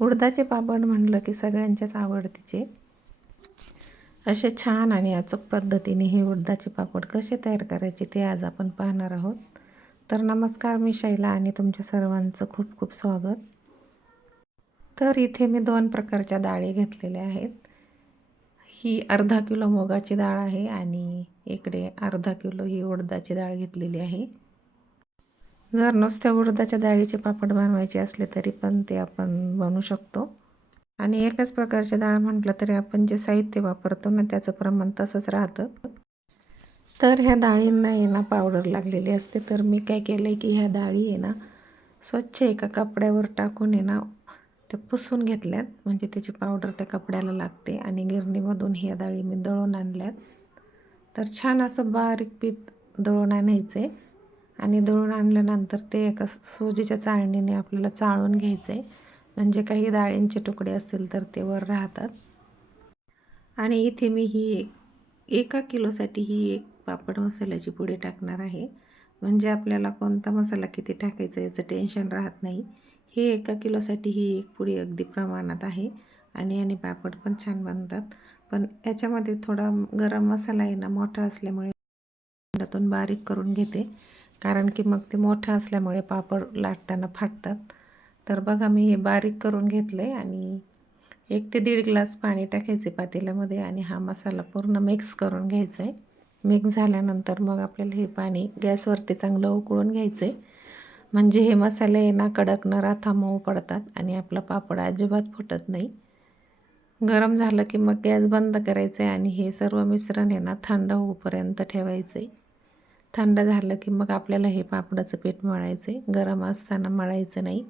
उडदाचे पापड म्हणलं की सगळ्यांच्याच आवडतीचे. असे छान आणि अचूक पद्धतीने हे उडदाचे पापड कसे तयार करायचे ते आज आपण पाहणार आहोत. तर नमस्कार मी शैला आणि तुमच्या सर्वांचं खूप खूप स्वागत. तर इथे मी दोन प्रकारच्या डाळी घेतलेल्या आहेत. ही अर्धा किलो मुगाची डाळ आहे आणि इकडे अर्धा किलो ही उडदाची डाळ घेतलेली आहे. जर नुसत्या उडदाच्या डाळीचे पापड बनवायचे असले तरी पण ते आपण बनवू शकतो. आणि एकाच प्रकारचे डाळ म्हटलं तरी आपण जे साहित्य वापरतो ना त्याचं प्रमाण तसंच राहतं. तर ह्या डाळींना आहे ना पावडर लागलेली असते. तर मी काय केलं आहे की ह्या डाळी आहे ना स्वच्छ एका कपड्यावर टाकून आहे ना ते पुसून घेतल्यात. म्हणजे त्याची पावडर त्या कपड्याला लागते आणि गिरणीमधून ह्या डाळी मी दळून आणल्यात. तर छान असं बारीक पीठ दळून आणायचं आहे आणि दळून आणल्यानंतर ते एका सोजीच्या चाळणीने आपल्याला चाळून घ्यायचं आहे म्हणजे काही डाळींचे तुकडे असतील तर ते वर राहतात. आणि इथे मी ही एक एका किलोसाठी ही एक पापड मसाल्याची पुडी टाकणार आहे. म्हणजे आपल्याला कोणता मसाला किती टाकायचा याचं टेन्शन राहत नाही. हे एका किलोसाठी ही एक पुडी अगदी प्रमाणात आहे. आणि आणि पापड पण छान बनतात. पण याच्यामध्ये थोडा गरम मसाला आहे ना मोठा असल्यामुळे बारीक करून घेते. कारण की मग ते मोठं असल्यामुळे पापड लाटताना फाटतात. तर बघा मी हे बारीक करून घेतलं आहे आणि एक ते दीड ग्लास पाणी टाकायचे पातेल्यामध्ये आणि हा मसाला पूर्ण मिक्स करून घ्यायचा आहे मिक्स झाल्यानंतर मग आपल्याला हे पाणी गॅसवरती चांगलं उकळून घ्यायचं आहे म्हणजे हे मसाले आहे ना कडक न राहता मऊ पडतात आणि आपला पापड अजिबात फुटत नाही. गरम झालं की मग गॅस बंद करायचं आहे आणि हे सर्व मिश्रण आहे ना थंड होऊपर्यंत ठेवायचं आहे थंड झालं की मग आपल्याला हे पापडाचं पीठ मळायचं आहे गरम असताना मळायचं नाही.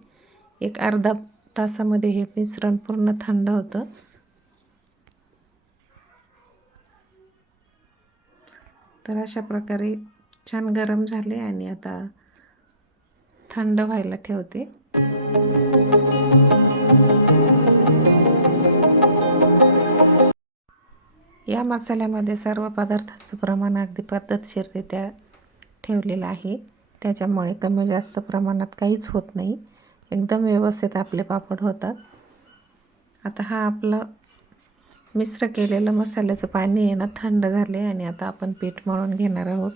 एक अर्धा तासामध्ये हे मिश्रण पूर्ण थंड होतं. तर अशा प्रकारे छान गरम झाले आणि आता थंड व्हायला ठेवते. या मसाल्यामध्ये सर्व पदार्थांचं प्रमाण अगदी पद्धतशीररित्या ठेवलेलं आहे. त्याच्यामुळे कमी जास्त प्रमाणात काहीच होत नाही. एकदम व्यवस्थित आपले पापड होतात. आता हा आपलं मिश्र केलेलं मसाल्याचं पाणी आहे ना थंड झाले आणि आता आपण पीठ मळून घेणार आहोत.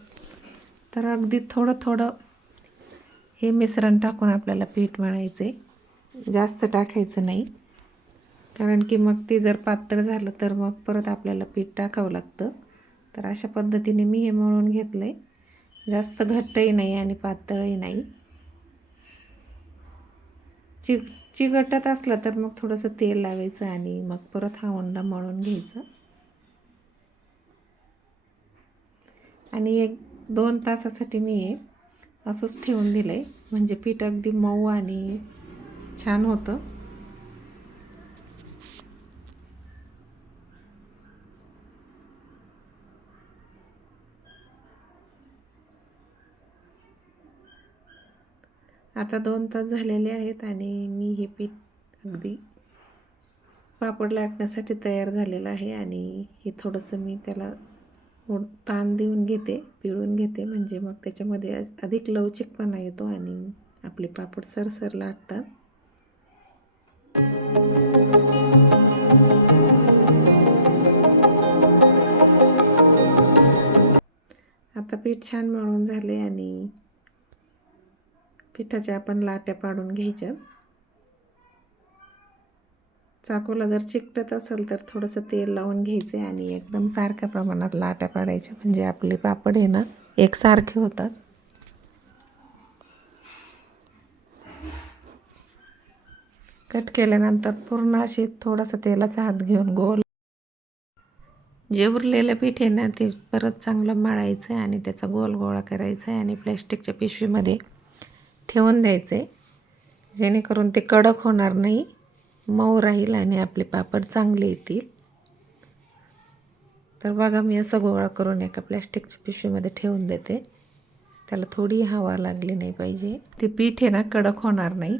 तर अगदी थोडं थोडं हे मिश्रण टाकून आपल्याला पीठ मळायचे जास्त टाकायचं नाही. कारण की मग ते जर पातळ झालं तर मग परत आपल्याला पीठ टाकावं लागतं. तर अशा पद्धतीने मी हे मळून घेतलं आहे जास्त घट्टही नाही आणि पातळही नाही. चि चिकटत असलं तर मग थोडंसं तेल लावायचं आणि मग परत हा उंडा मळून घ्यायचा. आणि एक दोन तासासाठी मी हे असंच ठेवून दिलं आहे म्हणजे पीठ अगदी मऊ आणि छान होतं. आता दोन तास झालेले आहेत आणि मी हे पीठ अगदी पापड लाटण्यासाठी तयार झालेलं आहे आणि हे थोडंसं मी त्याला ताण देऊन घेते पिळून घेते. म्हणजे मग त्याच्यामध्ये अधिक लवचिकपणा येतो आणि आपले पापड सरसर लाटतात. आता पीठ छान मळून झाले आणि पिठाच्या आपण लाट्या पाडून घ्यायच्या. चाकूला जर चिकटत असेल तर थोडंसं तेल लावून घ्यायचे आणि एकदम सारख्या प्रमाणात लाट्या पाडायच्या. म्हणजे आपले पापड आहे ना एकसारखे होतात. कट केल्यानंतर पूर्ण अशी थोडंसं तेलाचा हात घेऊन गोल. जे उरलेलं पीठ आहे ना ते परत चांगलं मळायचं आहे आणि त्याचा गोल गोळा करायचा आहे आणि प्लॅस्टिकच्या पिशवीमध्ये ठेवून द्यायचे जेणेकरून ते कडक होणार नाही. मऊ राहील आणि आपले पापड चांगले येतील. तर बघा मी असं गोळा करून एका प्लॅस्टिकच्या पिशवीमध्ये ठेवून देते. त्याला थोडी हवा लागली नाही पाहिजे. ते पीठ आहे ना कडक होणार नाही.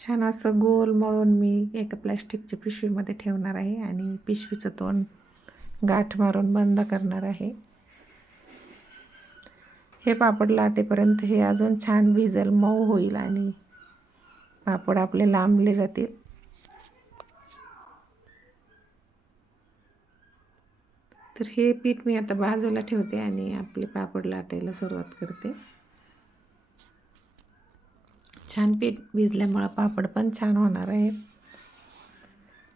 छान असं गोल मळून मी एका प्लॅस्टिकच्या पिशवीमध्ये ठेवणार आहे आणि पिशवीचं तोंड गाठ मारून बंद करणार आहे. हे पापड लाटेपर्यंत हे अजून छान भिजल मऊ होईल आणि पापड आपले लांबले जातील. तर हे पीठ मी आता बाजूला ठेवते आणि आपले पापड लाटायला सुरुवात करते. छान पीठ भिजल्यामुळं पापड पण छान होणार आहेत.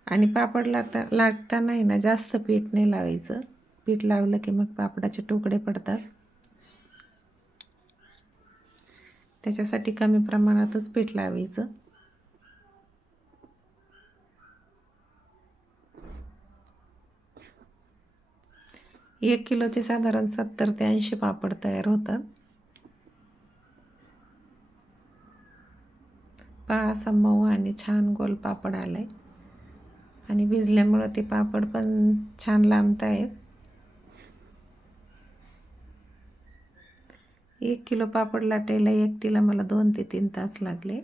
आणि पापड लाटता लाटतानाही ना जास्त पीठ नाही लावायचं. पीठ लावलं की मग पापडाचे तुकडे पडतात. त्याच्यासाठी कमी प्रमाणातच पीठ लावायचं. एक किलोचे साधारण सत्तर ते ऐंशी पापड तयार होतात. पहा असा मऊ आणि छान गोल पापड आलाय. आणि भिजल्यामुळं ते पापड पण छान लांबत एक किलो पापड लाटायला एकटीला मला दोन ते तीन तास लागले.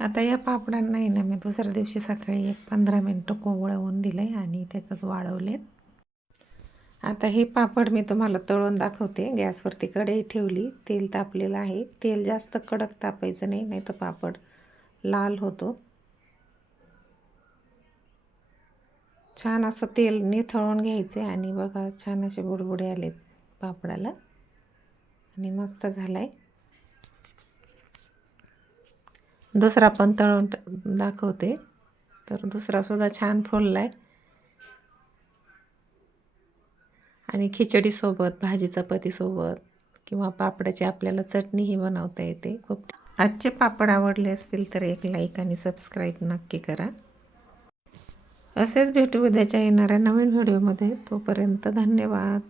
आता या पापडांना आहे ना मी दुसऱ्या दिवशी सकाळी एक पंधरा मिनटं कोवळवून दिलं आहे आणि त्याच्यात वाळवलेत. आता हे पापड मी तुम्हाला तळून दाखवते. गॅसवरती कढई ठेवली. तेल तापलेलं आहे. तेल जास्त कडक तापायचं नाही नाही तर पापड लाल होतो. छान असं तेल निथळून घ्यायचे आणि बघा छान असे बुडबुडे आलेत पापडाला. आणि मस्त झाला आहे दुसरा पण तळून दाखवते. तर दुसरासुद्धा छान फोडला आहे आणि खिचडीसोबत भाजी चपातीसोबत किंवा पापडाची आपल्याला चटणीही बनवता येते. खूप आजचे पापड आवडले असतील तर एक लाईक आणि सबस्क्राईब नक्की करा. असेच भेटू उद्याच्या येणाऱ्या नवीन व्हिडिओमध्ये तोपर्यंत धन्यवाद.